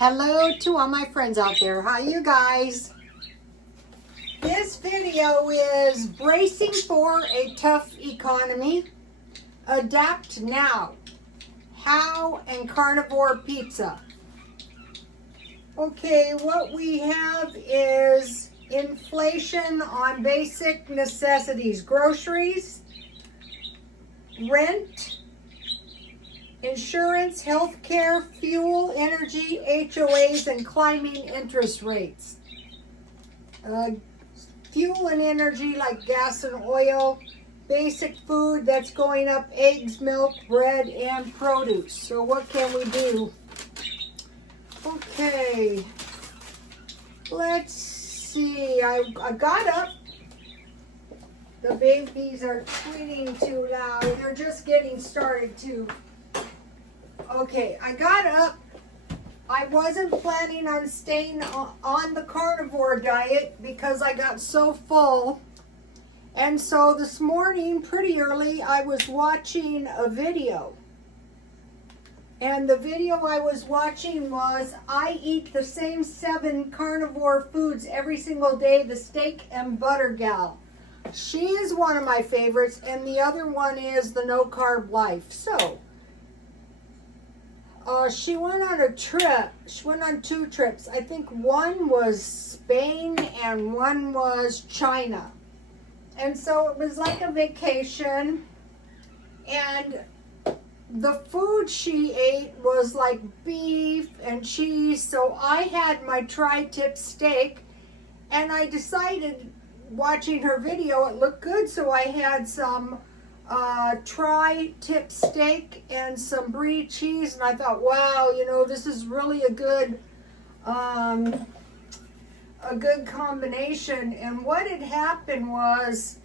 Hello to all my friends out there. How you guys? This video is bracing for a tough economy. Adapt now. How and carnivore pizza. Okay, what we have is inflation on basic necessities. Groceries, rent, insurance, healthcare, fuel, energy, HOAs, and climbing interest rates. Fuel and energy like gas and oil. Basic food that's going up, eggs, milk, bread, and produce. So what can we do? Okay, let's see. I got up. The babies are tweeting too loud. They're just getting started too. Okay, I got up. I wasn't planning on staying on the carnivore diet because I got so full. And so this morning, pretty early, I was watching a video. And the video I was watching was, I eat the same 7 carnivore foods every single day, the steak and butter gal. She is one of my favorites, and the other one is the no carb life. So, she went on a trip. She went on 2 trips. I think one was Spain and one was China. And so it was like a vacation. And the food she ate was like beef and cheese. So I had my tri-tip steak. And I decided, watching her video, it looked good. So I had some tri-tip steak and some brie cheese, and I thought, wow, you know, this is really a good combination. And what had happened was,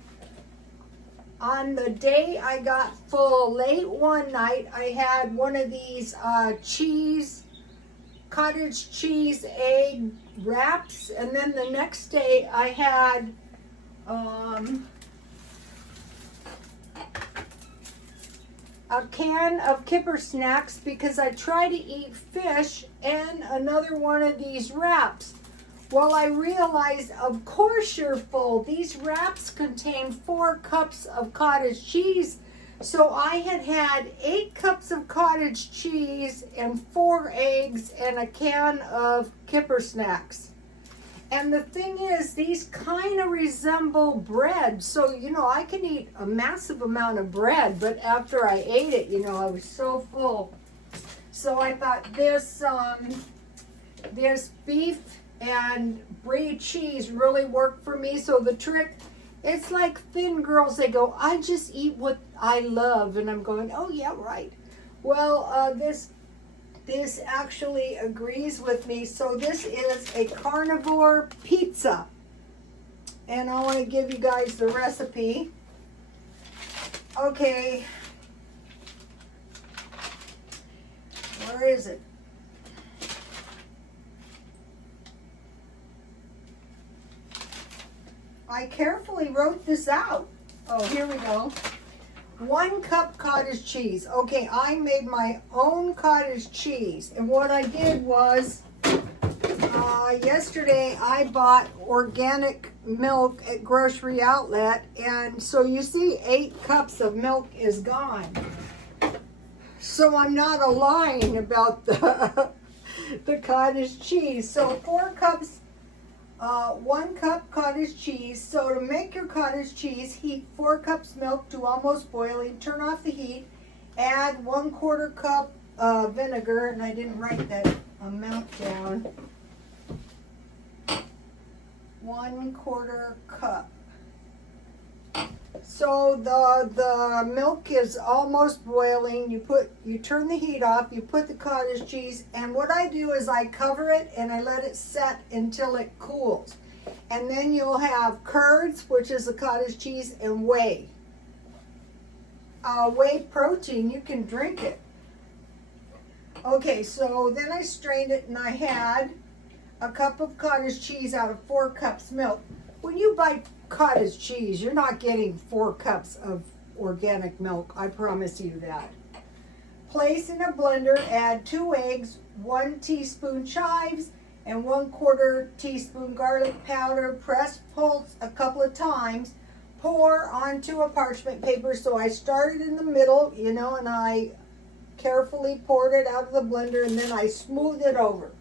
on the day I got full, late one night, I had one of these cottage cheese egg wraps, and then the next day I had a can of kipper snacks because I try to eat fish, and another one of these wraps. Well, I realized, of course you're full. These wraps contain 4 cups of cottage cheese. So I had 8 cups of cottage cheese and 4 eggs and a can of kipper snacks. And the thing is, these kind of resemble bread. So, you know, I can eat a massive amount of bread, but after I ate it, you know, I was so full. So I thought this beef and brie cheese really worked for me. So the trick, it's like thin girls, they go, I just eat what I love. And I'm going, oh yeah, right. Well, this actually agrees with me. So this is a carnivore pizza. And I want to give you guys the recipe. Okay. Where is it? I carefully wrote this out. Oh, here we go. 1 cup cottage cheese. Okay, I made my own cottage cheese. And what I did was, yesterday I bought organic milk at grocery outlet. And so you see 8 cups of milk is gone. So I'm not lying about the cottage cheese. So 4 cups, 1 cup cottage cheese. So to make your cottage cheese, heat 4 cups milk to almost boiling. Turn off the heat. Add 1/4 cup vinegar, and I didn't write that amount down. 1/4 cup. So the milk is almost boiling. You turn the heat off. You put the cottage cheese, and what I do is I cover it and I let it set until it cools. And then you'll have curds, which is the cottage cheese, and whey. Whey protein, you can drink it. Okay, so then I strained it, and I had a cup of cottage cheese out of 4 cups milk. When you buy cottage cheese, you're not getting 4 cups of organic milk. I promise you that. Place in a blender, add 2 eggs, 1 teaspoon chives and 1/4 teaspoon garlic powder. Press, pulse a couple of times. Pour onto a parchment paper. So I started in the middle, you know, and I carefully poured it out of the blender, and then I smoothed it over.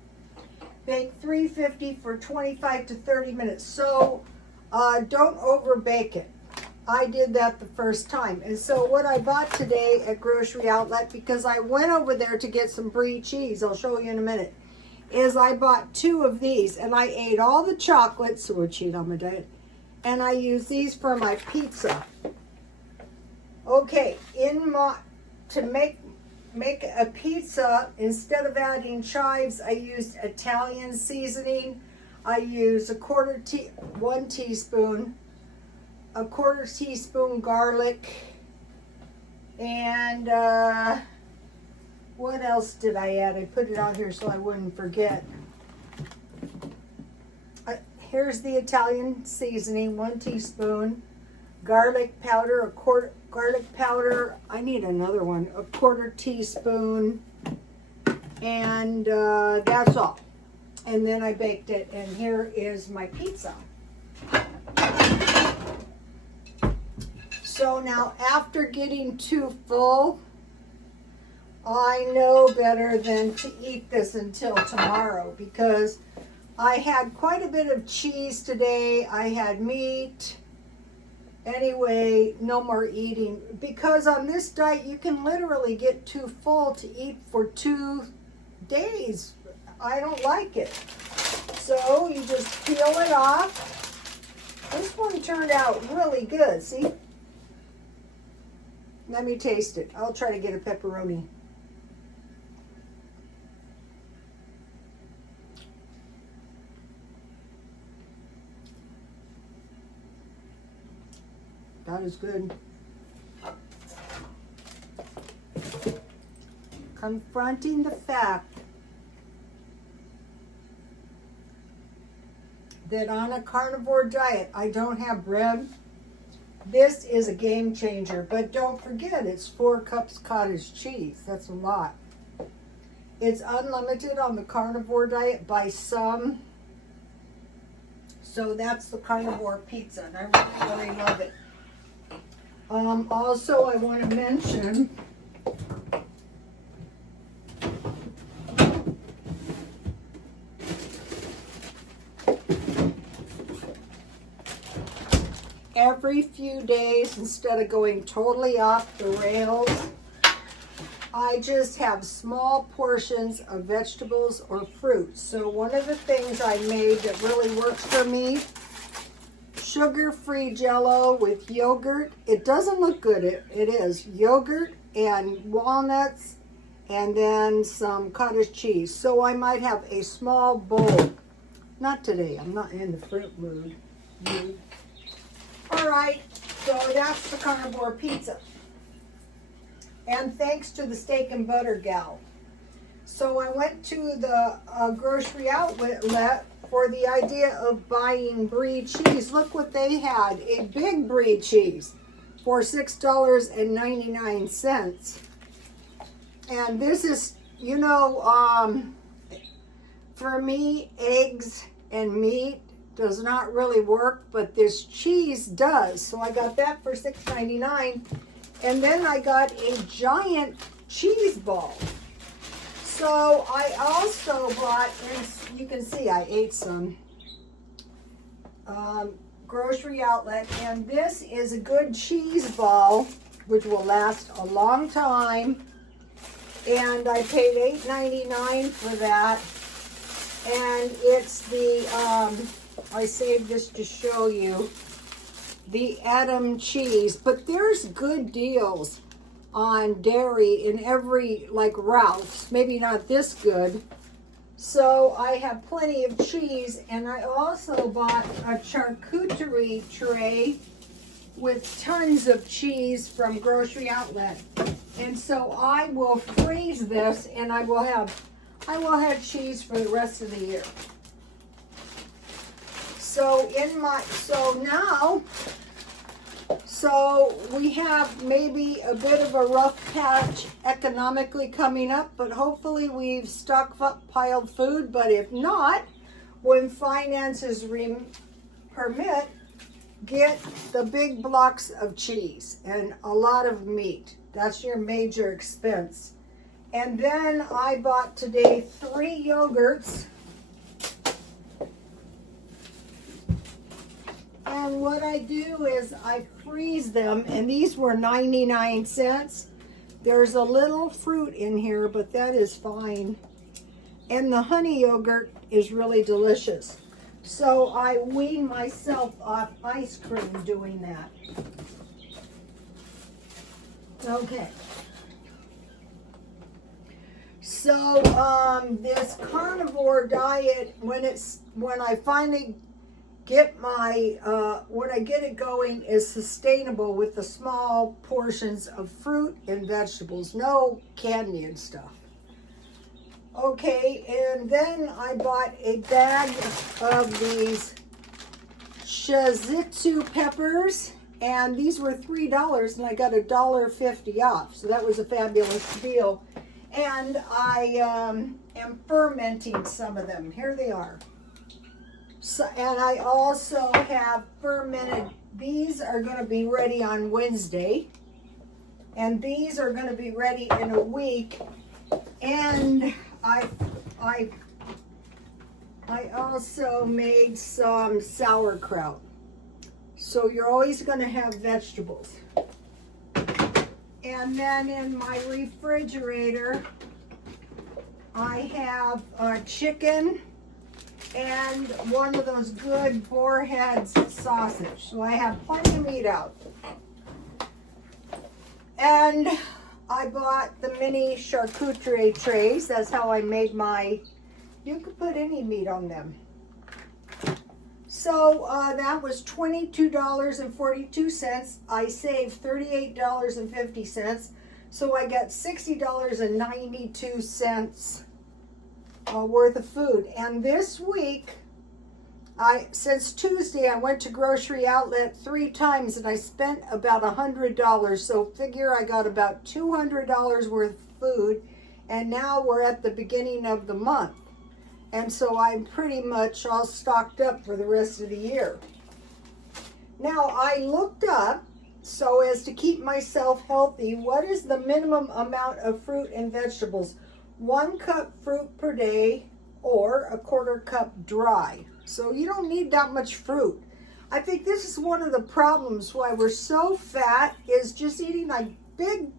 Bake 350 for 25 to 30 minutes. So don't over bake it. I did that the first time. And so what I bought today at Grocery Outlet, because I went over there to get some brie cheese, I'll show you in a minute, is I bought 2 of these, and I ate all the chocolate, so we're cheating on my diet, and I use these for my pizza. Okay, to make a pizza, instead of adding chives, I used Italian seasoning. I used 1 teaspoon, 1/4 teaspoon garlic, and what else did I add? I put it on here so I wouldn't forget. Here's the Italian seasoning, 1 teaspoon, garlic powder, garlic powder, I need another one, 1/4 teaspoon, and that's all. And then I baked it, and here is my pizza. So now, after getting too full, I know better than to eat this until tomorrow, because I had quite a bit of cheese today. I had meat. Anyway, no more eating, because on this diet you can literally get too full to eat for 2 days. I don't like it. So you just peel it off. This one turned out really good, see? Let me taste it. I'll try to get a pepperoni. That is good. Confronting the fact that on a carnivore diet I don't have bread, this is a game changer. But don't forget, it's 4 cups cottage cheese. That's a lot. It's unlimited on the carnivore diet by some. So that's the carnivore pizza, and I really love it. Also, I want to mention every few days, instead of going totally off the rails, I just have small portions of vegetables or fruit. So one of the things I made that really works for me, sugar-free Jell-O with yogurt. It doesn't look good. It is yogurt and walnuts, and then some cottage cheese. So I might have a small bowl. Not today. I'm not in the fruit mood. All right. So that's the carnivore pizza. And thanks to the steak and butter gal. So I went to the grocery outlet for the idea of buying brie cheese. Look what they had, a big brie cheese for $6.99. And this is, you know, for me, eggs and meat does not really work, but this cheese does. So I got that for $6.99. And then I got a giant cheese ball. So I also bought, and you can see I ate some, grocery outlet, and this is a good cheese ball, which will last a long time, and I paid $8.99 for that, and it's the, I saved this to show you, the Adam cheese, but there's good deals on dairy in every, like Ralph's, maybe not this good. So I have plenty of cheese, and I also bought a charcuterie tray with tons of cheese from Grocery Outlet. And so I will freeze this, and I will have cheese for the rest of the year. So now So we have maybe a bit of a rough patch economically coming up, but hopefully we've stockpiled food. But if not, when finances permit, get the big blocks of cheese and a lot of meat. That's your major expense. And then I bought today 3 yogurts. And what I do is I freeze them, and these were 99 cents. There's a little fruit in here, but that is fine. And the honey yogurt is really delicious. So I wean myself off ice cream doing that. Okay. So this carnivore diet, when I finally get when I get it going, is sustainable with the small portions of fruit and vegetables, no candy and stuff. Okay, and then I bought a bag of these shizitsu peppers, and these were $3, and I got $1.50 off, so that was a fabulous deal. And I am fermenting some of them. Here they are. So, and I also have fermented, these are going to be ready on Wednesday, and these are going to be ready in a week. And I also made some sauerkraut. So you're always going to have vegetables. And then in my refrigerator, I have chicken and one of those good boar heads sausage. So I have plenty of meat out. And I bought the mini charcuterie trays. That's how I made my, you could put any meat on them. So that was $22.42. I saved $38.50. So I got $60.92 worth of food. And this week, since Tuesday, I went to Grocery Outlet 3 times and I spent about $100. So figure I got about $200 worth of food. And now we're at the beginning of the month. And so I'm pretty much all stocked up for the rest of the year. Now I looked up, so as to keep myself healthy, what is the minimum amount of fruit and vegetables? 1 cup fruit per day or a 1/4 cup dry. So you don't need that much fruit. I think this is one of the problems why we're so fat, is just eating like big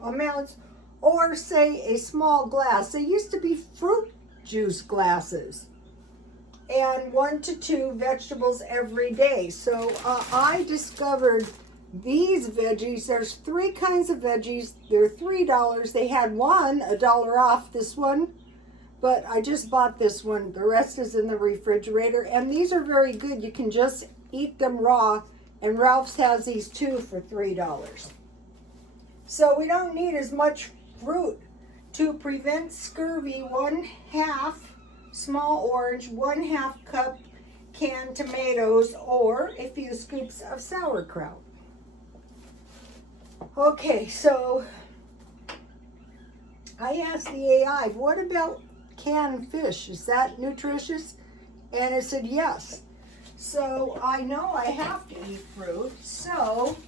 amounts or say a small glass. They used to be fruit juice glasses, and 1 to 2 vegetables every day. So I discovered these veggies. There's 3 kinds of veggies. They're $3. They had one $1 off, this one, but I just bought this one. The rest is in the refrigerator, and these are very good. You can just eat them raw, and Ralph's has these too for $3. So we don't need as much fruit. To prevent scurvy, 1/2 small orange, 1/2 cup canned tomatoes, or a few scoops of sauerkraut. Okay, so I asked the AI, what about canned fish? Is that nutritious? And it said yes. So I know I have to eat fruit. So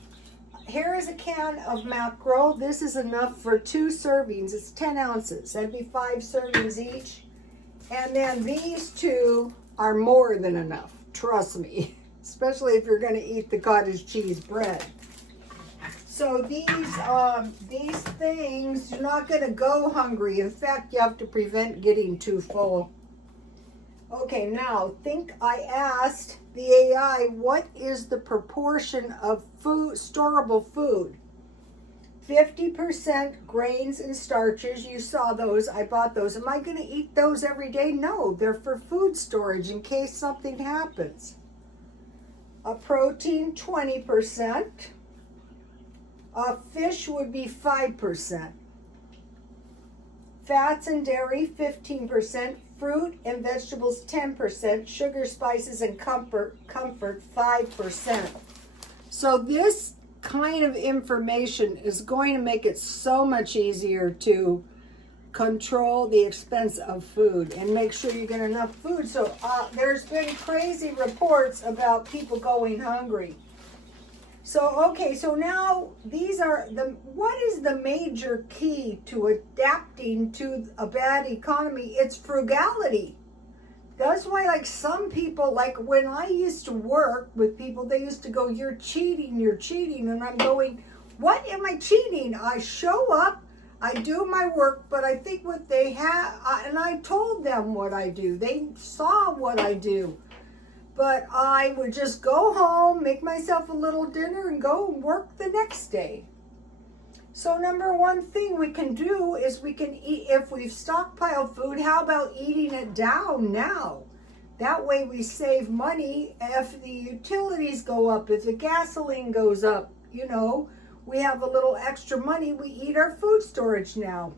here is a can of mackerel. This is enough for 2 servings. It's 10 ounces. That'd be 5 servings each. And then these 2 are more than enough. Trust me. Especially if you're going to eat the cottage cheese bread. So these things, you're not going to go hungry. In fact, you have to prevent getting too full. Okay, now I asked the AI, what is the proportion of food, storable food? 50% grains and starches. You saw those. I bought those. Am I going to eat those every day? No, they're for food storage in case something happens. A protein, 20%. A fish would be 5%. Fats and dairy, 15%. Fruit and vegetables, 10%. Sugar, spices, and comfort, 5%. So this kind of information is going to make it so much easier to control the expense of food and make sure you get enough food. So there's been crazy reports about people going hungry. So, okay, so now these are what is the major key to adapting to a bad economy? It's frugality. That's why, like, some people, like when I used to work with people, they used to go, you're cheating. And I'm going, what am I cheating? I show up, I do my work, but I think what they have, and I told them what I do. They saw what I do. But I would just go home, make myself a little dinner, and go and work the next day. So number one thing we can do is we can eat, if we've stockpiled food, how about eating it down now? That way we save money if the utilities go up, if the gasoline goes up, you know, we have a little extra money, we eat our food storage now.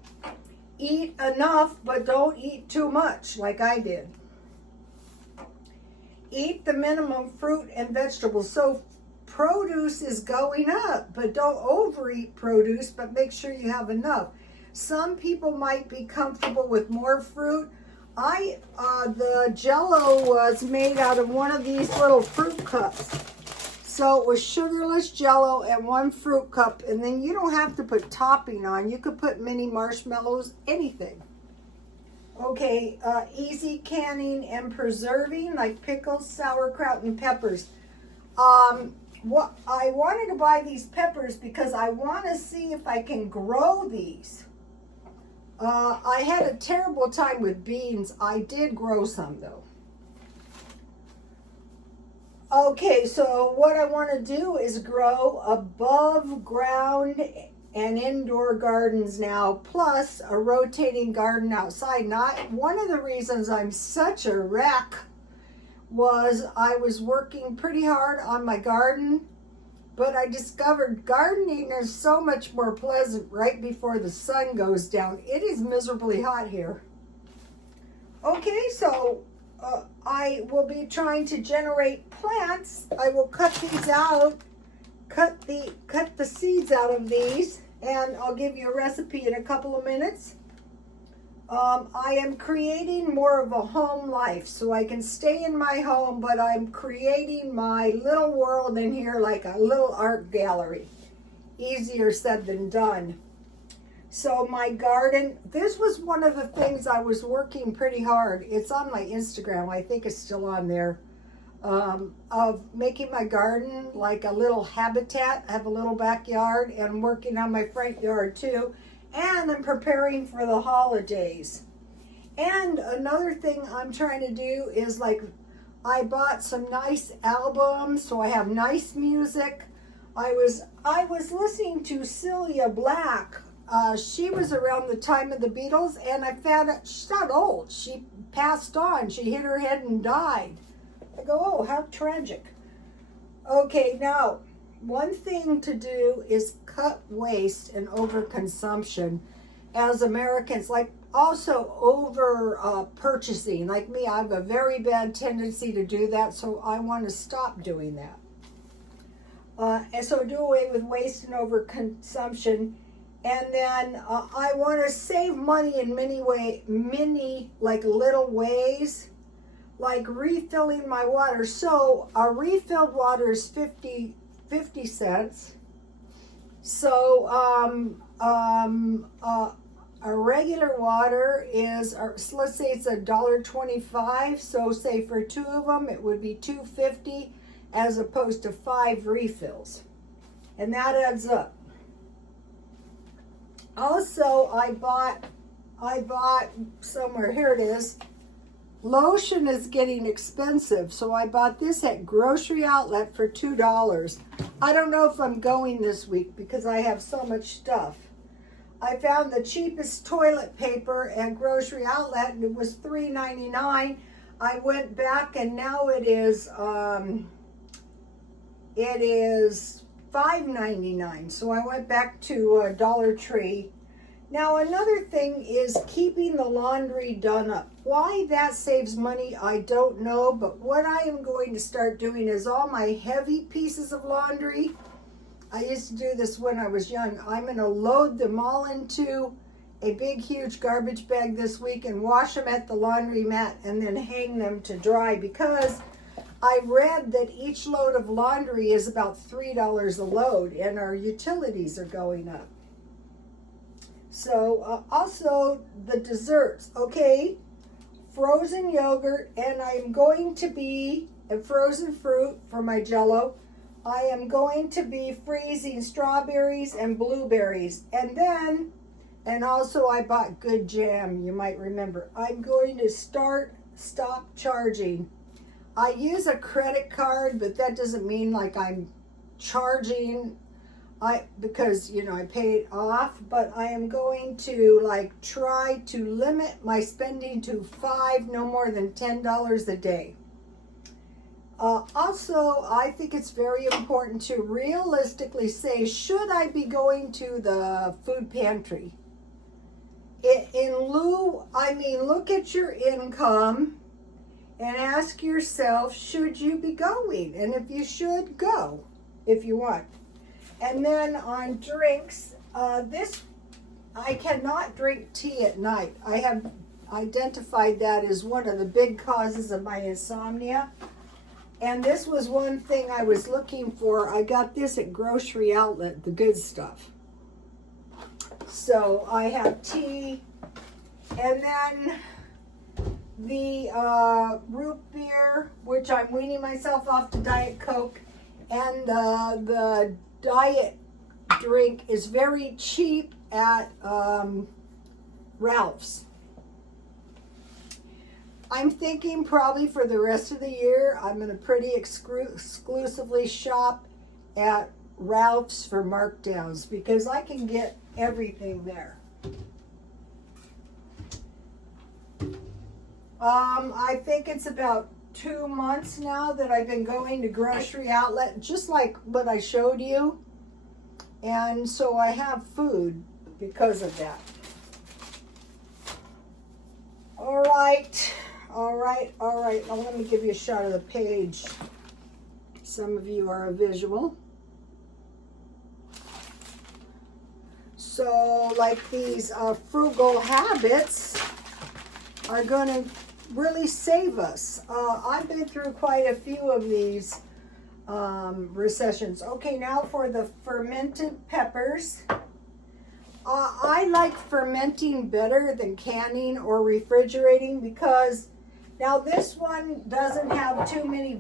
Eat enough, but don't eat too much like I did. Eat the minimum fruit and vegetables. So produce is going up, but don't overeat produce, but make sure you have enough. Some people might be comfortable with more fruit. The Jello was made out of one of these little fruit cups. So it was sugarless Jello and one fruit cup, and then you don't have to put topping on. You could put mini marshmallows, anything. Okay, easy canning and preserving, like pickles, sauerkraut, and peppers. What I wanted to buy these peppers because I want to see if I can grow these. I had a terrible time with beans. I did grow some though. Okay, so what I want to do is grow above ground and indoor gardens now, plus a rotating garden outside. Not one of the reasons I'm such a wreck was I was working pretty hard on my garden, but I discovered gardening is so much more pleasant right before the sun goes down. It is miserably hot here. Okay, so I will be trying to generate plants. I will cut these out, cut the seeds out of these, and I'll give you a recipe in a couple of minutes. I am creating more of a home life, so I can stay in my home, but I'm creating my little world in here like a little art gallery. Easier said than done. So my garden, this was one of the things I was working pretty hard. It's on my Instagram, I think it's still on there. Of making my garden like a little habitat. I have a little backyard and working on my front yard too. And I'm preparing for the holidays. And another thing I'm trying to do is like, I bought some nice albums, so I have nice music. I was listening to Celia Black. She was around the time of the Beatles, and I found out she's not old. She passed on. She hit her head and died. I go, oh, how tragic. Okay, now, one thing to do is cut waste and overconsumption as Americans, like also over purchasing. Like me, I have a very bad tendency to do that, so I want to stop doing that. And so do away with waste and overconsumption. And then I want to save money in many like little ways, like refilling my water. So a refilled water is 50 cents. So a regular water is, let's say it's $1.25. So say for two of them, it would be $2.50 as opposed to 5 refills. And that adds up. Also, I bought somewhere, here it is. Lotion is getting expensive, so I bought this at Grocery Outlet for $2. I don't know if I'm going this week because I have so much stuff. I found the cheapest toilet paper at Grocery Outlet, and it was $3.99. I went back, and now it is $5.99. So I went back to Dollar Tree, Now another thing is keeping the laundry done up. Why that saves money, I don't know, but what I am going to start doing is all my heavy pieces of laundry. I used to do this when I was young. I'm going to load them all into a big huge garbage bag this week and wash them at the laundromat and then hang them to dry, because I read that each load of laundry is about $3 a load and our utilities are going up. So also the desserts, okay, frozen yogurt, and I'm going to be, and frozen fruit for my Jello. I am going to be freezing strawberries and blueberries, and also I bought good jam, you might remember. I'm going to stop charging. I use a credit card, but that doesn't mean like I'm charging because I pay it off, but I am going to try to limit my spending to no more than $10 a day. Also, I think it's very important to realistically say, should I be going to the food pantry? Look at your income and ask yourself, should you be going? And if you should, go if you want. And then on drinks, I cannot drink tea at night. I have identified that as one of the big causes of my insomnia. And this was one thing I was looking for. I got this at Grocery Outlet, the good stuff. So I have tea, and then the root beer, which I'm weaning myself off to Diet Coke, and the diet drink is very cheap at Ralph's. I'm thinking probably for the rest of the year, I'm going to pretty exclusively shop at Ralph's for markdowns, because I can get everything there. I think it's about 2 months now that I've been going to Grocery Outlet, just like what I showed you. And so I have food because of that. All right. Now let me give you a shot of the page. Some of you are a visual. So like these frugal habits are going to really save us. I've been through quite a few of these recessions. Okay, now for the fermented peppers. I like fermenting better than canning or refrigerating, because now this one doesn't have too many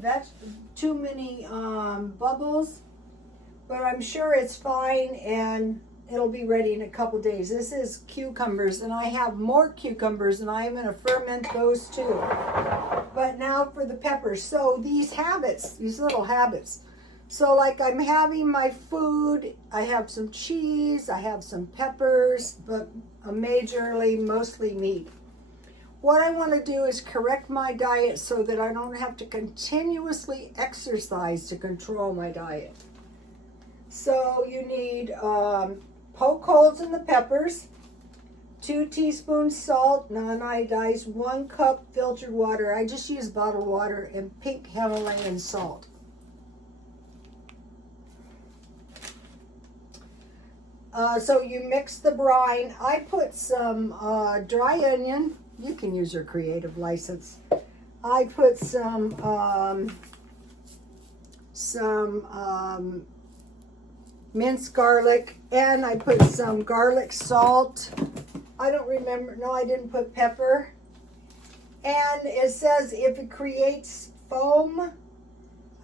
bubbles, but I'm sure it's fine and it'll be ready in a couple days. This is cucumbers, and I have more cucumbers, and I'm going to ferment those too. But now for the peppers. So these little habits. So like I'm having my food, I have some cheese, I have some peppers, but mostly meat. What I want to do is correct my diet so that I don't have to continuously exercise to control my diet. So you need poke holes in the peppers, 2 teaspoons salt, non-iodized, 1 cup filtered water. I just use bottled water, and pink Himalayan salt. So you mix the brine. I put some dry onion. You can use your creative license. I put some minced garlic, and I put some garlic salt. I don't remember. No, I didn't put pepper. And it says if it creates foam,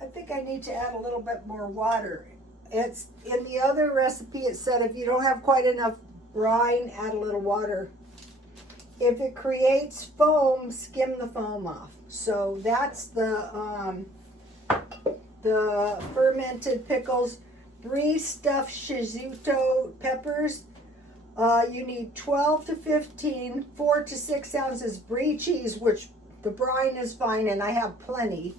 I think I need to add a little bit more water. It's in the other recipe. It said if you don't have quite enough brine, add a little water. If it creates foam, skim the foam off. So that's the fermented pickles. Brie stuffed Shizuto peppers. You need 12 to 15, 4 to 6 ounces brie cheese, which the brine is fine, and I have plenty.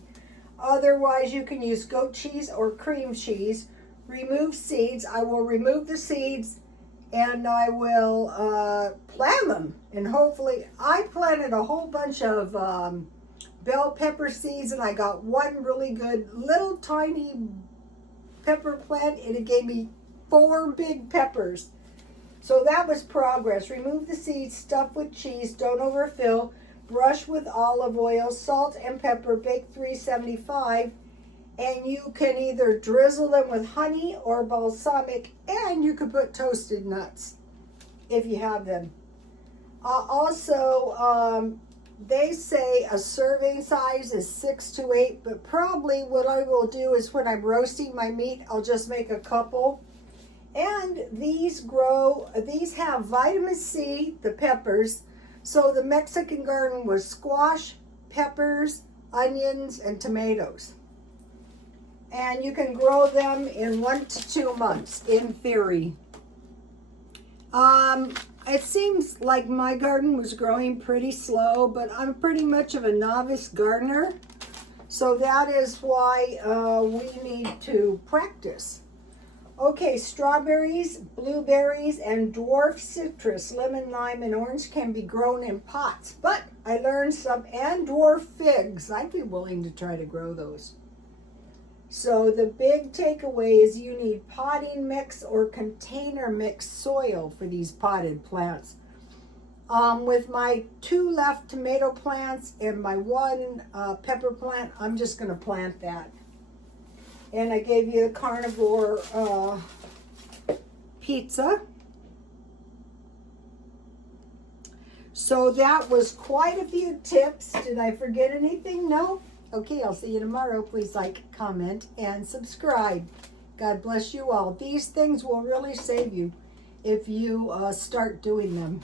Otherwise, you can use goat cheese or cream cheese. Remove seeds. I will remove the seeds and I will plant them. And hopefully, I planted a whole bunch of bell pepper seeds, and I got one really good little tiny pepper plant, and it gave me 4 big peppers. So that was progress. Remove the seeds, stuff with cheese, don't overfill, brush with olive oil, salt and pepper, bake 375, and you can either drizzle them with honey or balsamic, and you could put toasted nuts if you have them. Also, they say a serving size is 6 to 8, but probably what I will do is when I'm roasting my meat, I'll just make a couple. And these have vitamin C, the peppers. So the Mexican garden was squash, peppers, onions, and tomatoes. And you can grow them in 1 to 2 months, in theory. It seems like my garden was growing pretty slow, but I'm pretty much of a novice gardener. So that is why we need to practice. Okay, strawberries, blueberries, and dwarf citrus, lemon, lime, and orange can be grown in pots. But I learned some, and dwarf figs. I'd be willing to try to grow those. So the big takeaway is you need potting mix or container mix soil for these potted plants. With my 2 left tomato plants and my 1 pepper plant, I'm just going to plant that. And I gave you the Carnivore pizza. So that was quite a few tips. Did I forget anything? No? Okay, I'll see you tomorrow. Please like, comment, and subscribe. God bless you all. These things will really save you if you start doing them.